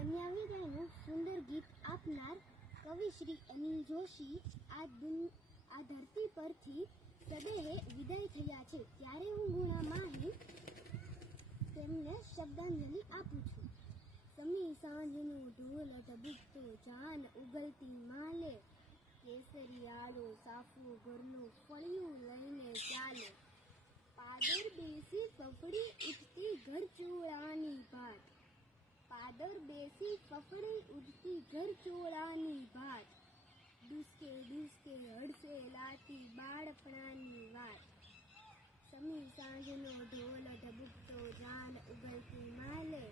કન્યા વિદાયનું સુંદર ગીત આપનાર કવિ શ્રી અનિલ જોશી આ ધરતી પરથી સદેહે વિદાય થયા છે, ત્યારે હું ગુણા માહી તેમને શ્રદ્ધાંજલિ આપું છું. સમી સાંજનો ઢોલ ધબકતો જાન ઉગલતી માલે, કેસરિયાળો સાફો ઘરનું ફળિયું લઈને ચાલે, પાદર બેસી ફફડી ઉઠતી ઘર ચોળાની ભાત, પાદર બેસી ફફડી ઉઠતી ઘર ચોળાની ભાત, ડુસકે ડુસકે હડસે લાતી બાળપણાની વાત. સમી સાંજનો ઢોલ ધબકતો જાન ઉગલતી માલે,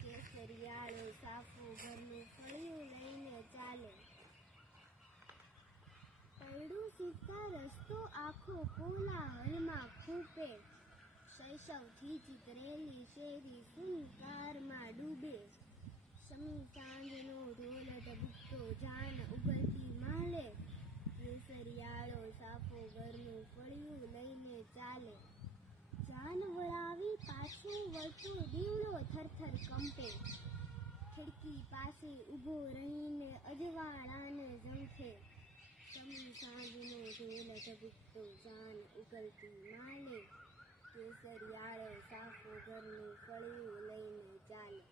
કેસરિયાળો સાફો ઘરનું ફળિયું લઈને ચાલે, પૈડું સૂકતા રસ્તો આખો કોલાહલમાં ખૂપે, શૈશવથી ચિતરેલી શેરી સુનકારમાં ડૂબે. સમી સાંજનો ઢોલ ધબકતો જાન ઉગલતી માલે, કેસરિયાળો સાફો ઘરનું ફળિયું લઈને ચાલે, જાન વળાવી પાછો વળતો દીવડો થરથર કંપે, ખિડકી પાસે ઊભો રહીને અજવાળાને ઝંખે. સમી સાંજનો ઢોલ ધબકતો જાન ઉગલતી માલે, કેસરિયાળો સાફો ઘરનું ફળિયું લઈને ચાલે.